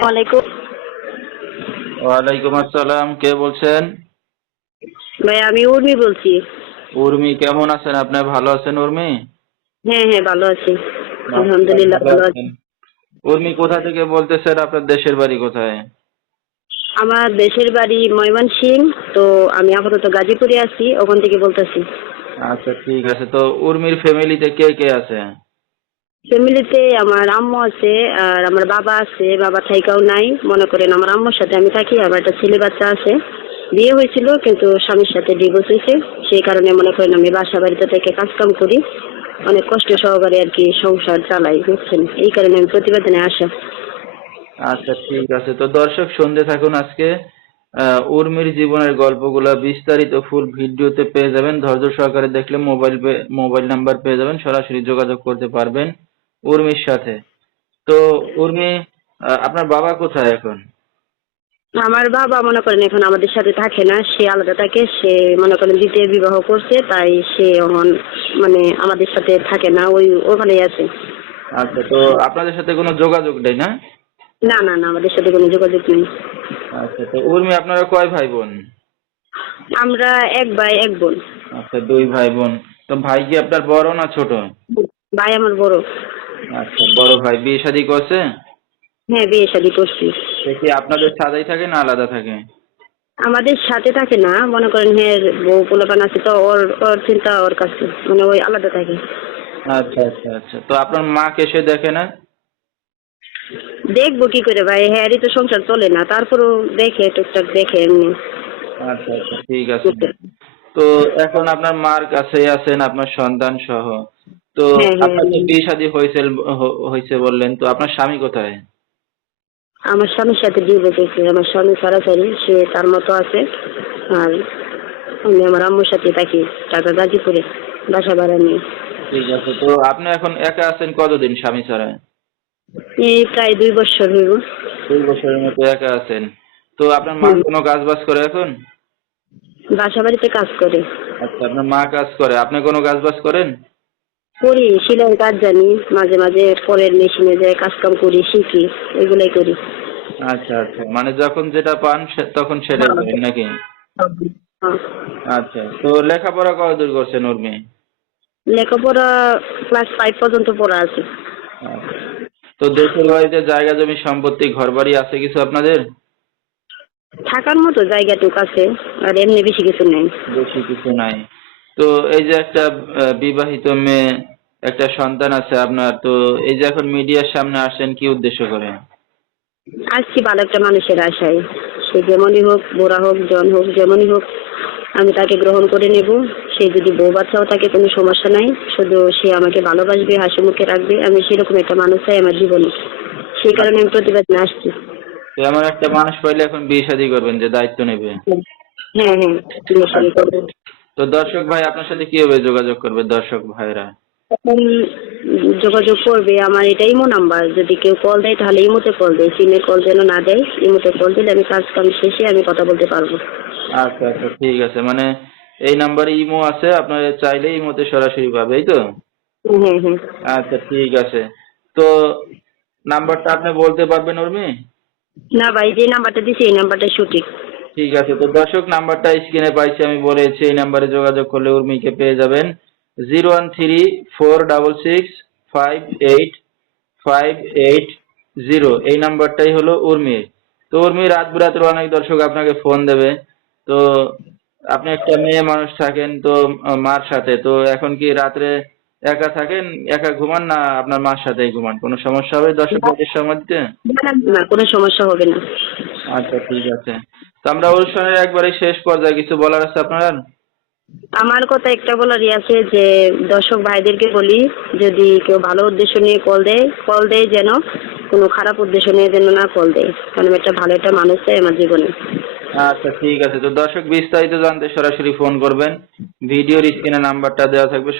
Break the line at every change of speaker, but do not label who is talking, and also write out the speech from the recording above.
ওয়ালাইকুম।
ওয়ালাইকুম আসসালাম কে বলছেন?
ভাই আমি উর্মি বলছি।
উর্মি কেমন আছেন? আপনি ভালো আছেন উর্মি?
হ্যাঁ হ্যাঁ ভালো আছি। আলহামদুলিল্লাহ ভালো আছি
উর্মি কোথা থেকে বলতেছেন? আপনার দেশের বাড়ি কোথায়?
আমার দেশের বাড়ি ময়মনসিং তো আমি আপাতত গাজীপুরে আছি ওখান থেকে বলতেছি।
আচ্ছা ঠিক আছে। তো উর্মির ফ্যামিলিতে কে কে আছে?
ফ্যামিলিতে আমার আম্মু আছে আর আমার বাবা আছে, বাবা থাইকাও নাই। মনে করেন আমার আম্মুর সাথে আমি থাকি আমার একটা ছেলে বাচ্চা আছে। বিয়ে হয়েছিল, কিন্তু স্বামীর সাথে ডিভোর্স হয়েছে। সেই কারণে মনে করেন আমি বাসা বাড়িতে থেকে কাজকাম করি। অনেক কষ্ট সহকারে আর কি সংসার চালাই, বুঝছেন? এই কারণে আমি প্রতিবেদনে আসা।
আচ্ছা ঠিক আছে। তো দর্শক শুনতে থাকুন আজকে। উর্মির জীবনের গল্পগুলা বিস্তারিত ফুল ভিডিওতে পেয়ে যাবেন। ধৈর্য সহকারে দেখলে মোবাইল মোবাইল নাম্বার পেয়ে যাবেন। সরাসরি যোগাযোগ করতে পারবেন। উর্মির সাথে। তো উর্মি আপনার বাবা কোথায় এখন?
আমার বাবা মনে করেন এখন আমাদের সাথে থাকে না সে আলাদা থাকে সে মনে করেন দ্বিতীয় বিবাহ করছে তাই সে এখন মানে আমাদের সাথে থাকে না ওই ওখানেই আছে।
আচ্ছা তো আপনাদের সাথে কোনো যোগাযোগ নেই না?
না না না আমাদের সাথে কোনো যোগাযোগ নেই।
আচ্ছা তো উর্মি আপনারা কয় ভাই বোন
আমরা এক ভাই এক বোন।
আচ্ছা দুই ভাই বোন তো ভাই কি আপনার বড় না ছোট?
ভাই আমার বড়।
আচ্ছা বড় ভাই বিয়ে শাদী করছে?
হ্যাঁ বিয়ে শাদি করছি।
কি আপনাদের সাদাই থাকে না আলাদা থাকে?
আমাদের সাথে থাকে না মনে করেন হ্যাঁ বউ পোলাপান আছে তো ওর ওর চিন্তা ওর কাছে মানে ওই আলাদা থাকে।
আচ্ছা আচ্ছা আচ্ছা। তো আপনার মা কে সে দেখে না?
দেখব কি করে ভাই হ্যারই তো সংসার চলে না তারপরেও দেখে টুকটাক দেখে এমনি।
আচ্ছা আচ্ছা ঠিক আছে। তো এখন আপনার মার কাছেই আছেন আপনার সন্তান সহ? তো। আপনার তো বিয়ে শাদী হয়েছে হয়েছে বললেন তো আপনার স্বামী কোথায়?
আমার স্বামীর সাথে ডিভোর্স হয়েছে আমার স্বামী সারাসারি সে তার মতো আছে। আর আমি আমার আম্মুর সাথে থাকি টাকা গাজীপুরে বাসা ভাড়া নিয়ে।
ঠিক আছে তো আপনি এখন একা আছেন কতদিন স্বামী ছাড়া?
এই প্রায় দুই বছর হইব।
দুই বছরের মতো একা আছেন। তো আপনার মা কোনো কাজ বাজ করে এখন?
বাসা বাড়িতে কাজ করে।
আচ্ছা আপনার মা কাজ করে। আপনি কোনো কাজ বাজ করেন?
করি সেলাই কাজ জানি মাঝে মাঝে পরের মেশিনে যে কাজ কাম করি শিখি এগুলাই করি।
আচ্ছা আচ্ছা। মানে যখন যেটা পান তখন সেটাই
হ্যাঁ।
করেন নাকি?
হ্যাঁ।
আচ্ছা তো লেখাপড়া কতদূর করছেন উর্মি?
লেখাপড়া ক্লাস ফাইভ পর্যন্ত পড়া আছে।
আচ্ছা। তো দেশের বাড়িতে জায়গা জমি সম্পত্তি ঘর বাড়ি আছে কিছু আপনাদের?
থাকার মতো জায়গাটুক আছে আর এমনি বেশি কিছু নেই।
বেশি কিছু নাই। তো এই যে একটা বিবাহিত মেয়ে একটা সন্তান আছে আপনার তো এই যে এখন মিডিয়ার সামনে আসেন কি উদ্দেশ্য করে?
আসছি ভালো একটা মানুষের আশায়। সে যেমনই হোক বুড়া হোক জন হোক যেমনই হোক আমি তাকে গ্রহণ করে নেব। সে যদি বউ বাচ্চাও থাকে কোনো সমস্যা নাই। শুধু সে আমাকে ভালোবাসবে হাসি মুখে রাখবে। আমি সেরকম একটা মানুষ চাই আমার জীবনে। সেই কারণে আমি প্রতিবাদ প্রতিবেদনে আসছি।
এমন একটা মানুষ পাইলে এখন বিয়ে শাদী করবেন যে দায়িত্ব নেবে?
হ্যাঁ হ্যাঁ।
তো দর্শক ভাই আপনার সাথে কীভাবে যোগাযোগ করবে দর্শক ভাইরা?
যোগাযোগ করবে আমার এটা ইমো নাম্বার। যদি কেউ কল দেয় তাহলে ইমোতে কল দেয়। সিমে কল যেন না দেয় ইমোতে কল দিলে আমি কাজ কাম শেষে আমি কথা বলতে পারব।
আচ্ছা আচ্ছা ঠিক আছে। মানে এই নাম্বারে ইমো আছে আপনার চাইলে ইমোতে সরাসরি পাবে এই তো? আচ্ছা ঠিক আছে। তো নাম্বারটা আপনি বলতে পারবেন উর্মি?
না ভাই যে নাম্বারটা দিছি এই নাম্বারটা সঠিক।
ঠিক আছে তো দর্শক নাম্বারটা স্ক্রিনে পাইছি আমি বলেছি এই নাম্বারে যোগাযোগ করলে উর্মিকে পেয়ে যাবেন। Zero one three four double six five eight five eight zero এই নাম্বারটাই হলো উর্মির। তো উর্মি রাত বিরাতের অনেক দর্শক আপনাকে ফোন দেবে। তো আপনি একটা মেয়ে মানুষ থাকেন তো মার সাথে। তো এখন কি রাত্রে একা থাকেন একা ঘুমান না আপনার মার সাথেই ঘুমান? কোনো সমস্যা হবে দর্শকদের সময় দিতে
না না কোনো সমস্যা হবে না।
আচ্ছা ঠিক আছে। তো আমরা অনুষ্ঠানের একবারে শেষ পর্যায়ে কিছু বলার আছে আপনার?
আমার কথা একটা বলারই আছে যে দর্শক ভাইদেরকে বলি যদি কেউ ভালো উদ্দেশ্য নিয়ে কল দেয় কল দেয় যেন কোনো খারাপ উদ্দেশ্য নিয়ে যেন না কল দেয়। কারণ একটা ভালো একটা মানুষ চাই আমার জীবনে।
আচ্ছা ঠিক আছে। তো দর্শক বিস্তারিত জানতে সরাসরি ফোন করবেন। ভিডিওর স্ক্রিনে নাম্বারটা দেওয়া থাকবে।